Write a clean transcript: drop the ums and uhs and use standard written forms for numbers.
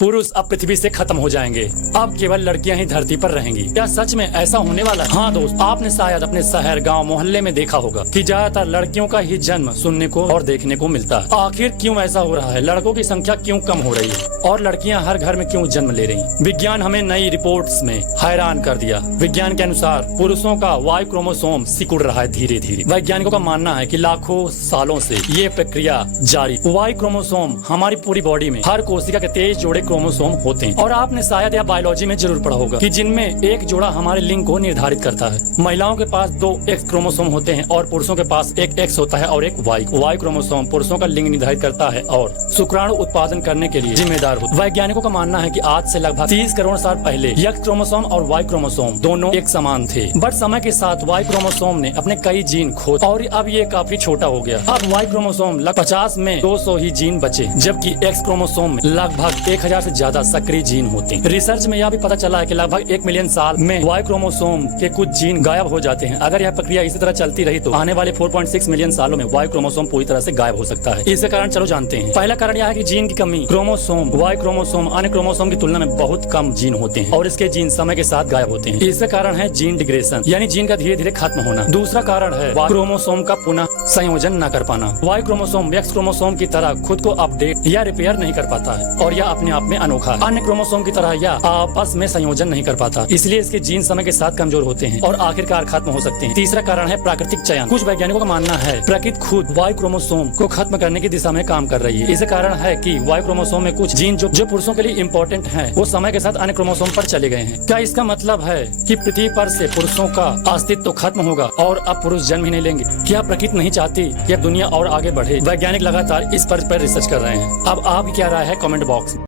पुरुष अब पृथ्वी से खत्म हो जाएंगे, अब केवल लड़कियां ही धरती पर रहेंगी। क्या सच में ऐसा होने वाला है? हाँ दोस्त, आपने शायद अपने शहर, गांव, मोहल्ले में देखा होगा कि ज्यादातर लड़कियों का ही जन्म सुनने को और देखने को मिलता है। आखिर क्यों ऐसा हो रहा है? लड़कों की संख्या क्यों कम हो रही है और लड़कियां हर घर में क्यों जन्म ले रही? विज्ञान हमें नई रिपोर्ट्स में हैरान कर दिया। विज्ञान के अनुसार पुरुषों का वाई क्रोमोसोम सिकुड़ रहा है धीरे धीरे। वैज्ञानिकों का मानना है कि लाखों सालों से ये प्रक्रिया जारी। वाई क्रोमोसोम हमारी पूरी बॉडी में हर कोशिका के 23 जोड़े क्रोमोसोम होते हैं और आपने शायद या बायोलॉजी में जरूर पढ़ा होगा कि जिनमें एक जोड़ा हमारे लिंग को निर्धारित करता है। महिलाओं के पास 2 एक्स क्रोमोसोम होते हैं और पुरुषों के पास एक एक्स होता है और एक वाई क्रोमोसोम पुरुषों का लिंग निर्धारित करता है और शुक्राणु उत्पादन करने के लिए जिम्मेदार होता है। वैज्ञानिकों का मानना है कि आज से लगभग 30 करोड़ साल पहले एक्स क्रोमोसोम और वाई क्रोमोसोम दोनों एक समान थे, बट समय के साथ वाई क्रोमोसोम ने अपने कई जीन खो और अब ये काफी छोटा हो गया। अब वाई क्रोमोसोम लगभग 50 में 200 ही जीन बचे, जबकि एक्स क्रोमोसोम में लगभग 1000 से ज्यादा सक्रिय जीन होते हैं। रिसर्च में यह भी पता चला है कि लगभग 1 मिलियन साल में वाई क्रोमोसोम के कुछ जीन गायब हो जाते हैं। अगर यह प्रक्रिया इसी तरह चलती रही तो आने वाले 4.6 मिलियन सालों में वाई क्रोमोसोम पूरी तरह से गायब हो सकता है। इसके कारण चलो जानते हैं। पहला कारण यह है कि जीन की कमी। क्रोमोसोम वाई क्रोमोसोम अन्य क्रोमोसोम की तुलना में बहुत कम जीन होते हैं और इसके जीन समय के साथ गायब होते हैं। इसका कारण है जीन डिग्रेशन, यानी जीन का धीरे धीरे खत्म होना। दूसरा कारण है क्रोमोसोम का पुनः संयोजन न कर पाना। वाई क्रोमोसोम एक्स क्रोमोसोम की तरह खुद को अपडेट या रिपेयर नहीं कर पाता है और यह अपने आप में अनोखा है। अन्य क्रोमोसोम की तरह यह आपस में संयोजन नहीं कर पाता, इसलिए इसके जीन समय के साथ कमजोर होते हैं और आखिरकार खत्म हो सकते हैं। तीसरा कारण है प्राकृतिक चयन। कुछ वैज्ञानिकों का मानना है प्रकृति खुद वाई क्रोमोसोम को खत्म करने की दिशा में काम कर रही है। इसका कारण है कि वाई क्रोमोसोम में कुछ जीन जो पुरुषों के लिए इम्पोर्टेंट हैं, वो समय के साथ अन्य क्रोमोसोम पर चले गए हैं। क्या इसका मतलब है कि पृथ्वी पर से पुरुषों का अस्तित्व तो खत्म होगा और अब पुरुष जन्म ही नहीं लेंगे? क्या प्रकृति नहीं चाहती कि अब दुनिया और आगे बढ़े? वैज्ञानिक लगातार इस पर रिसर्च कर रहे हैं। अब आप क्या राय है कमेंट बॉक्स में।